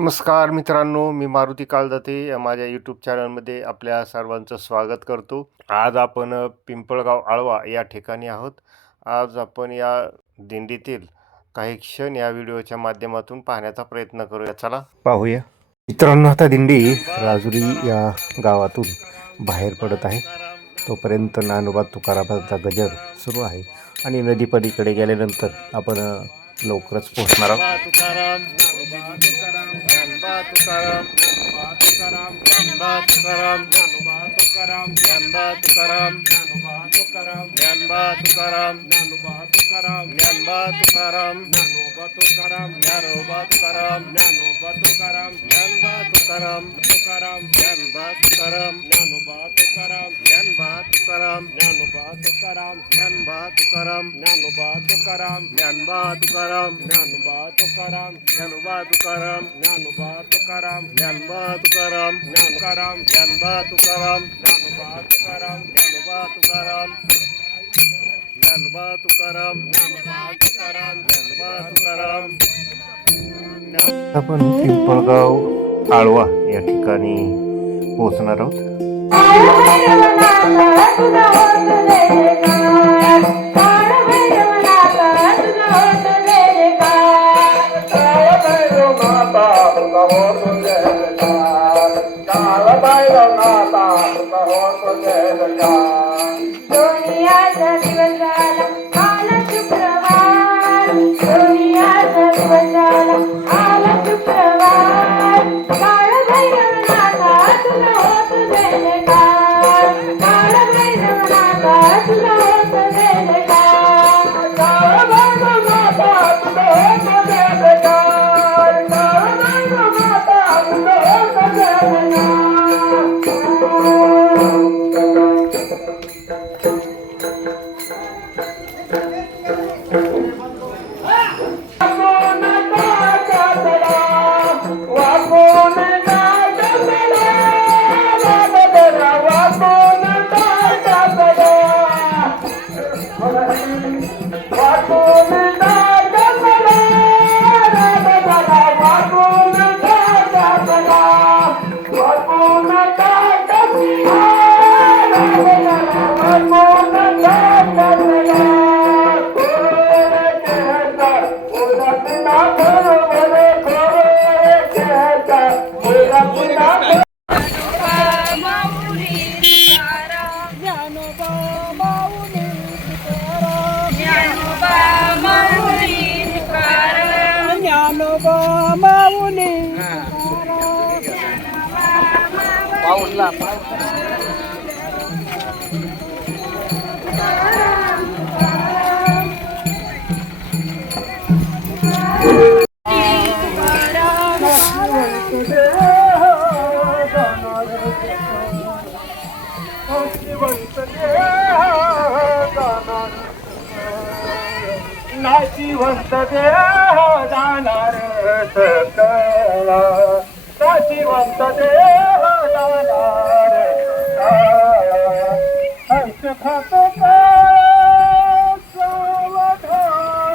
नमस्कार मित्रांनो, मी मारुती काळदाते या माझ्या यूट्यूब चॅनलमध्ये आपल्या सर्वांचं स्वागत करतो. आज आपण पिंपळगाव आळवा या ठिकाणी आहोत. आज आपण या दिंडीतील काही क्षण या व्हिडिओच्या माध्यमातून पाहण्याचा प्रयत्न करूया. चला पाहूया. मित्रांनो, आता दिंडी राजुरी या गावातून बाहेर पडत आहे. तोपर्यंत ज्ञानोबा तुकारामांचा गजर सुरू आहे आणि नदीपलीकडे गेल्यानंतर आपण लवकरच पोहोचणार आहोत. तुकाराम ज्ञानोबा तुकाराम ज्ञानोबा तुकाराम ज्ञानोबा तुकाराम ज्ञानोबा तुकाराम ज्ञानोबा तुकाराम ज्ञानोबा तुकाराम ज्ञानोबा तुकाराम ज्ञानोबा तुकाराम ज्ञानोबा तुकाराम ज्ञानोबा तुकाराम ज्ञानोबा तुकाराम ज्ञानोबा तुकाराम तुकाराम ज्ञानोबा तुकाराम ज्ञानोबा तुकाराम ज्ञानोबा तुकाराम ज्ञानोबा तुकाराम ज्ञानोबा तुकाराम ज्ञानोबा तुकाराम ज्ञानोबा तुकाराम ज्ञानोबा तुकाराम ज्ञानोबा तुकाराम ज्ञानोबा तुकाराम ज्ञानोबा तुकाराम ज्ञानोबा तुकाराम ज्ञानोबा तुकाराम ज्ञानोबा तुकाराम ज्ञानोबा तुकाराम ज्ञानोबा तुकाराम ज्ञानोबा तुकाराम ज्ञानोबा तुकाराम. आपण पिंपळगाव आळवा या ठिकाणी पोहोचणार आहोत. नाशिवंत देह जाणार सकला, नाशिवंत देह जाणार हर्ष खातो का सावधान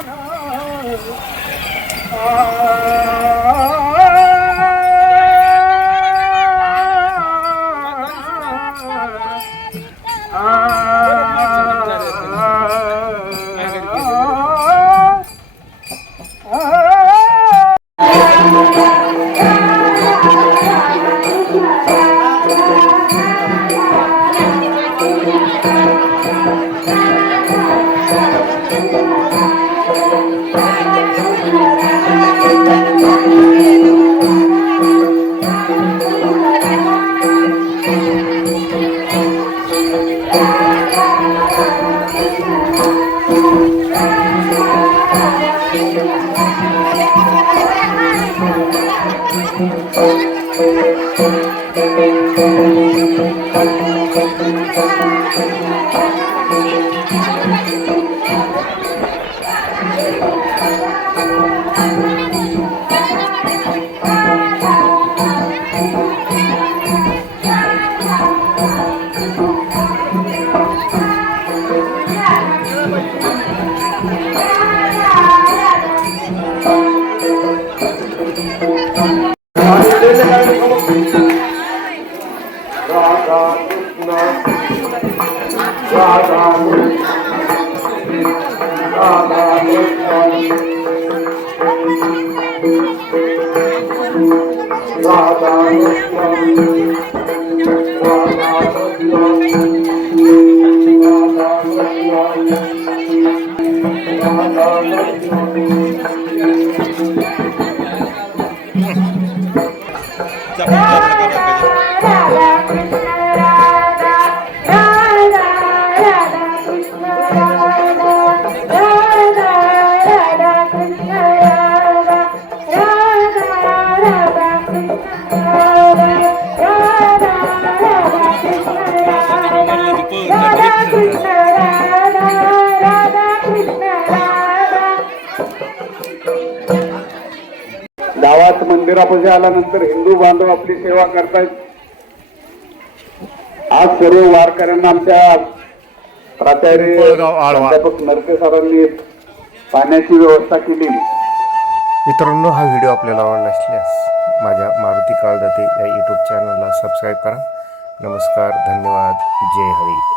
राधा कृष्ण राधा राधा राधा गावात मंदिरापाशी आल्यानंतर हिंदू बांधव आपली सेवा करतायत. आज सर्व वारकऱ्यांना आमच्या प्राचार्य पिंपळगाव आळवा. प्राध्यापक नरके सरांनी पाण्याची व्यवस्था केली. मित्रांनो, हा व्हिडिओ आपल्याला आवडला असल्यास माझ्या मारुती काळदाते या यूट्यूब चॅनलला सबस्क्राईब करा. नमस्कार, धन्यवाद, जय हरी.